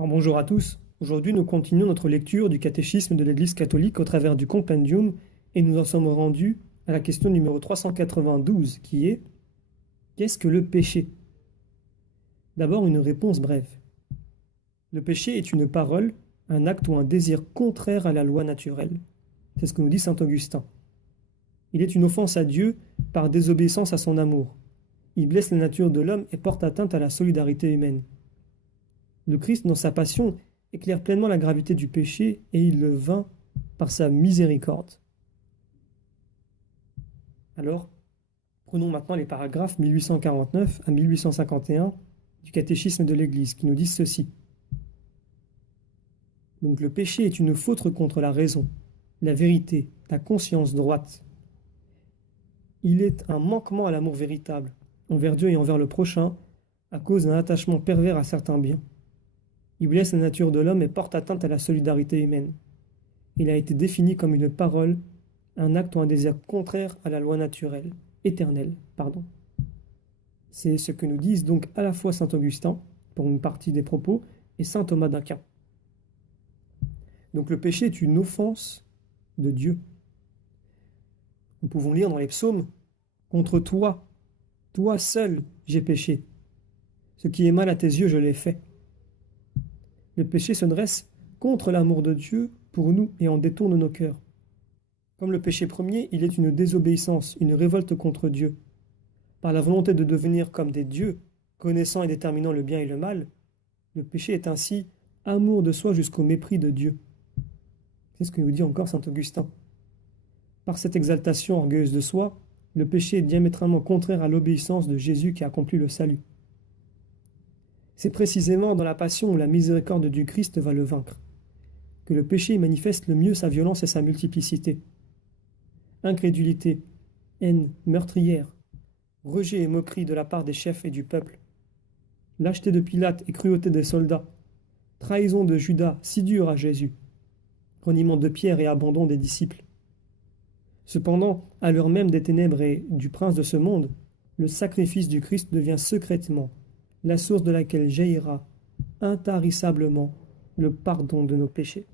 Alors bonjour à tous. Aujourd'hui, nous continuons notre lecture du catéchisme de l'Église catholique au travers du compendium et nous en sommes rendus à la question numéro 392 qui est: qu'est-ce que le péché? D'abord, une réponse brève. Le péché est une parole, un acte ou un désir contraire à la loi naturelle. C'est ce que nous dit saint Augustin. Il est une offense à Dieu par désobéissance à son amour. Il blesse la nature de l'homme et porte atteinte à la solidarité humaine. Le Christ, dans sa passion, éclaire pleinement la gravité du péché et il le vainc par sa miséricorde. Alors, prenons maintenant les paragraphes 1849 à 1851 du catéchisme de l'Église qui nous disent ceci. Donc le péché est une faute contre la raison, la vérité, la conscience droite. Il est un manquement à l'amour véritable, envers Dieu et envers le prochain, à cause d'un attachement pervers à certains biens. Il blesse la nature de l'homme et porte atteinte à la solidarité humaine. Il a été défini comme une parole, un acte ou un désir contraire à la loi naturelle, éternelle, pardon. C'est ce que nous disent donc à la fois saint Augustin, pour une partie des propos, et saint Thomas d'Aquin. Donc le péché est une offense de Dieu. Nous pouvons lire dans les psaumes: contre toi, toi seul, j'ai péché. Ce qui est mal à tes yeux, je l'ai fait. Le péché se dresse contre l'amour de Dieu pour nous et en détourne nos cœurs. Comme le péché premier, il est une désobéissance, une révolte contre Dieu. Par la volonté de devenir comme des dieux, connaissant et déterminant le bien et le mal, le péché est ainsi amour de soi jusqu'au mépris de Dieu. C'est ce que nous dit encore saint Augustin. Par cette exaltation orgueilleuse de soi, le péché est diamétralement contraire à l'obéissance de Jésus qui a accompli le salut. C'est précisément dans la passion où la miséricorde du Christ va le vaincre, que le péché manifeste le mieux sa violence et sa multiplicité. Incrédulité, haine meurtrière, rejet et moquerie de la part des chefs et du peuple, lâcheté de Pilate et cruauté des soldats, trahison de Judas si dure à Jésus, reniement de Pierre et abandon des disciples. Cependant, à l'heure même des ténèbres et du prince de ce monde, le sacrifice du Christ devient secrètement la source de laquelle jaillira intarissablement le pardon de nos péchés.